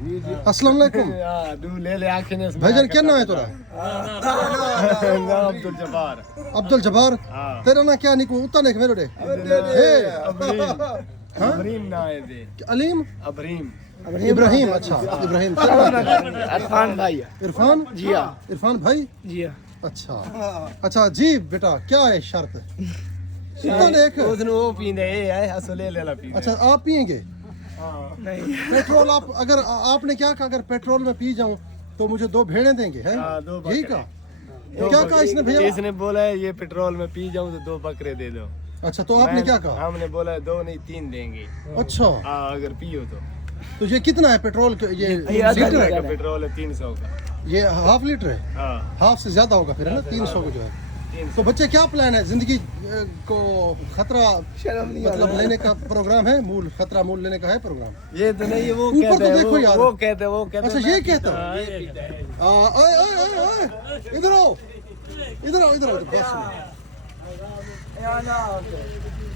अस्सलाम वालेकुम भाई जान क्या नाम है तेरा अब्दुल जब्बार तेरा ना क्या निको उतना देख मेरे अबरीम ना है दे अलीम अबरीम इब्राहिम अच्छा इब्राहिम इरफान भाई इरफान जी हाँ इरफान भाई जी हाँ अच्छा अच्छा जी बेटा क्या है शर्त उतना देख उसने वो पीने है असले ले ला पीने अच्छा आप पियेंगे नहीं पेट्रोल आप अगर आपने क्या कहा अगर पेट्रोल में पी जाऊं तो मुझे 2 भेड़ें देंगे हैं दो यही कहा क्या कहा इसने भैया इसने बोला है ये पेट्रोल में पी जाऊं तो 2 बकरे दे दो अच्छा तो आपने क्या कहा हमने बोला 2 नहीं 3 देंगे अच्छा अगर पियो तो ये कितना है पेट्रोल ये लीटर है का पेट्रोल है 300 का ये हाफ लीटर है हाँ हाफ से ज्यादा होगा फिर है ना 300 का जो है तो बच्चे क्या प्लान है जिंदगी को खतरा मतलब लेने का प्रोग्राम है खतरा मूल लेने का है प्रोग्राम ये तो नहीं है वो ऊपर कहते तो हैं देखो यार वो कहते अच्छा ये कहता है ओए ओए ओए इधर आओ इधर आओ बस